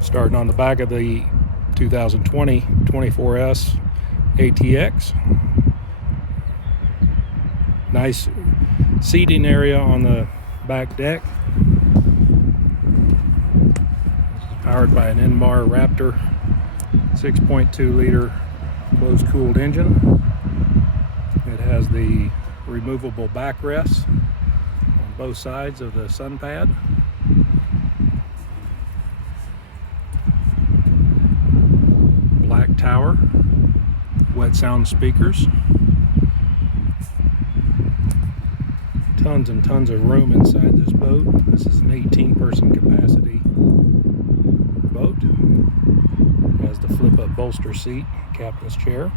Starting on the back of the 2020 24S ATX. Nice seating area on the back deck. Powered by an Inmar Raptor 6.2 liter closed cooled engine. It has the removable backrests on both sides of the sun pad. Black tower, wet sound speakers. Tons and tons of room inside this boat. This is an 18-person capacity boat. It has the flip-up bolster seat, captain's chair.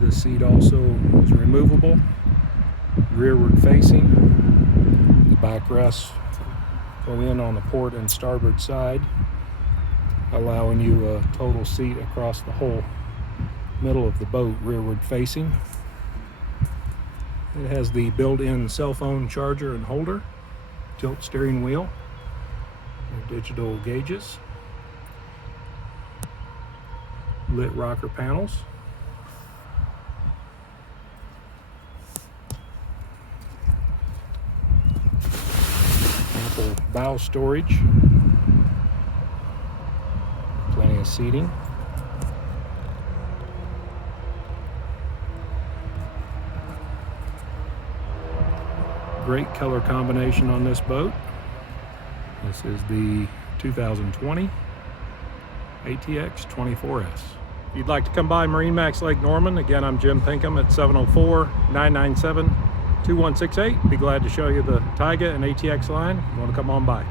This seat also is removable, rearward facing. The backrests go in on the port and starboard side, allowing you a total seat across the whole middle of the boat, rearward facing. It has the built-in cell phone charger and holder, tilt steering wheel, digital gauges, lit rocker panels, ample bow storage, plenty of seating. Great color combination on this boat. This is the 2020 ATX 24S. If you'd like to come by MarineMax Lake Norman, again, I'm Jim Pinkham at 704-997-2168. Be glad to show you the Taiga and ATX line. You want to come on by.